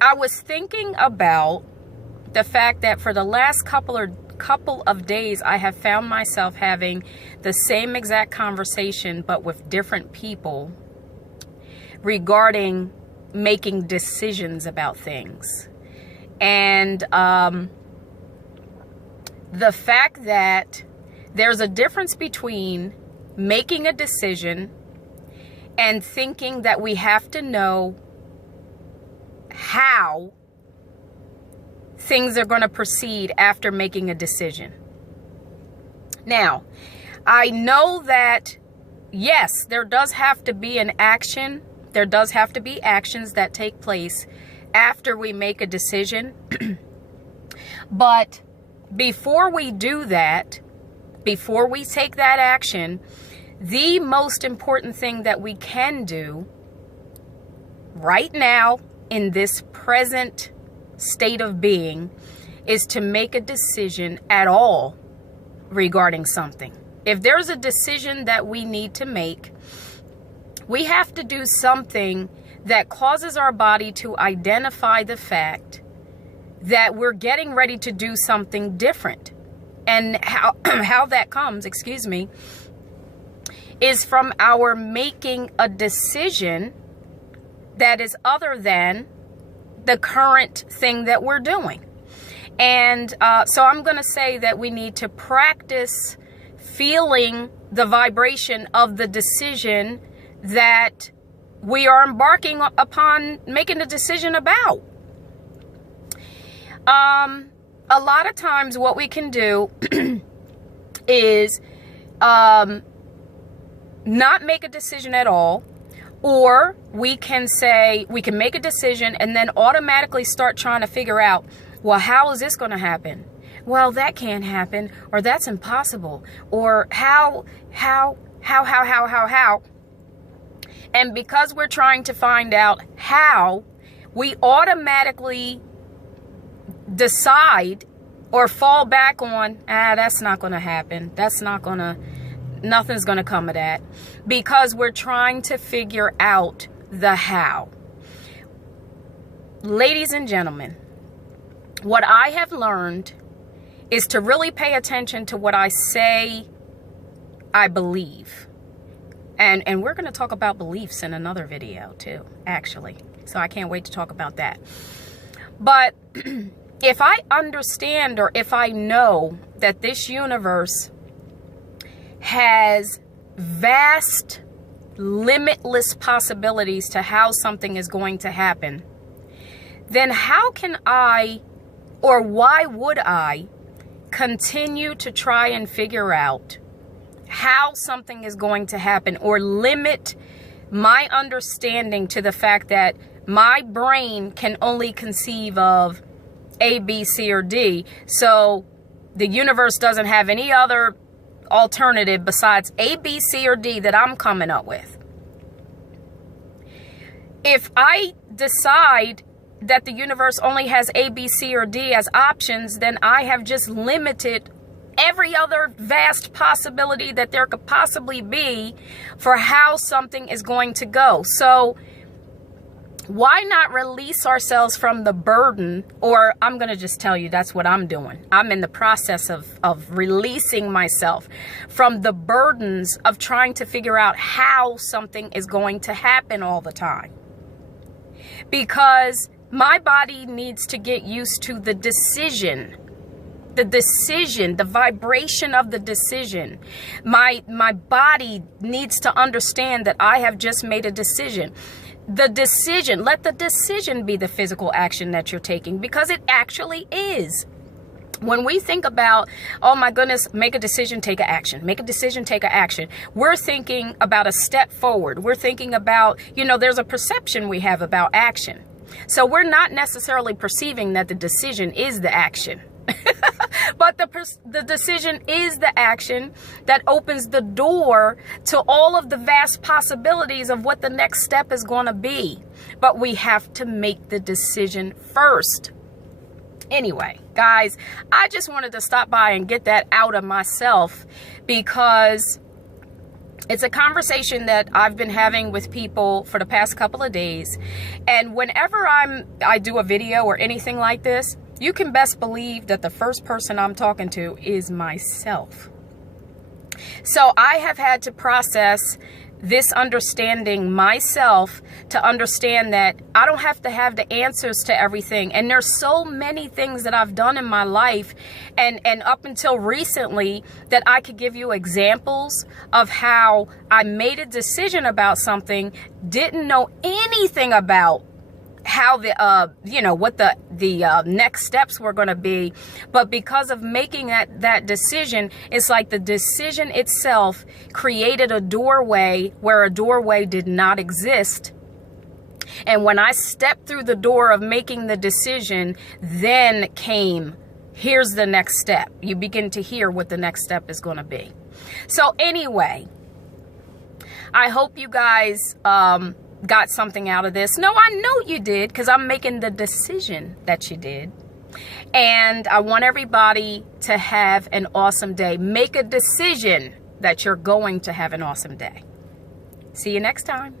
I was thinking about the fact that for the last couple of days, I have found myself having the same exact conversation, but with different people regarding making decisions about things. And the fact that there's a difference between making a decision and thinking that we have to know how things are going to proceed after making a decision. Now, I know that, yes, there does have to be an action. There does have to be actions that take place after we make a decision. But before we do that, before we take that action, the most important thing that we can do right now in this present state of being is to make a decision at all regarding something. If there's a decision that we need to make, we have to do something that causes our body to identify the fact that we're getting ready to do something different. And how that comes, is from our making a decision that is other than the current thing that we're doing. And so I'm going to say that we need to practice feeling the vibration of the decision that we are embarking upon making a decision about. A lot of times what we can do is not make a decision at all. Or we can make a decision and then automatically start trying to figure out, well, how is this going to happen? Well, that can't happen, or that's impossible, or how. And because we're trying to find out how, we automatically decide or fall back on, that's not going to happen. Nothing's going to come of that, because we're trying to figure out the how. Ladies and gentlemen, what I have learned is to really pay attention to what I say I believe. And we're going to talk about beliefs in another video too, actually. So I can't wait to talk about that. But if I understand, or if I know that this universe has vast, limitless possibilities to how something is going to happen, then how can I, or why would I, continue to try and figure out how something is going to happen, or limit my understanding to the fact that my brain can only conceive of A, B, C, or D, so the universe doesn't have any other alternative besides A, B, C, or D that I'm coming up with? If I decide that the universe only has A, B, C, or D as options, then I have just limited every other vast possibility that there could possibly be for how something is going to go. So why not release ourselves from the burden? Or I'm going to just tell you, that's what I'm doing. I'm in the process of releasing myself from the burdens of trying to figure out how something is going to happen all the time. Because my body needs to get used to the decision, the vibration of the decision. My body needs to understand that I have just made a decision. The decision, let the decision be the physical action that you're taking, because it actually is. When we think about, oh my goodness, make a decision, take an action, make a decision, take an action, we're thinking about a step forward. We're thinking about, there's a perception we have about action. So we're not necessarily perceiving that the decision is the action. But the decision is the action that opens the door to all of the vast possibilities of what the next step is going to be. But we have to make the decision first. Anyway, guys, I just wanted to stop by and get that out of myself, because It's a conversation that I've been having with people for the past couple of days. And whenever I do a video or anything like this, you can best believe that the first person I'm talking to is myself. So I have had to process this understanding myself, to understand that I don't have to have the answers to everything. And there's so many things that I've done in my life and up until recently that I could give you examples of how I made a decision about something, didn't know anything about how what the next steps were going to be, but because of making that decision, it's like the decision itself created a doorway where a doorway did not exist. And when I stepped through the door of making the decision, then came, here's the next step. You begin to hear what the next step is going to be. So anyway, I hope you guys got something out of this. No, I know you did, because I'm making the decision that you did. And I want everybody to have an awesome day. Make a decision that you're going to have an awesome day. See you next time.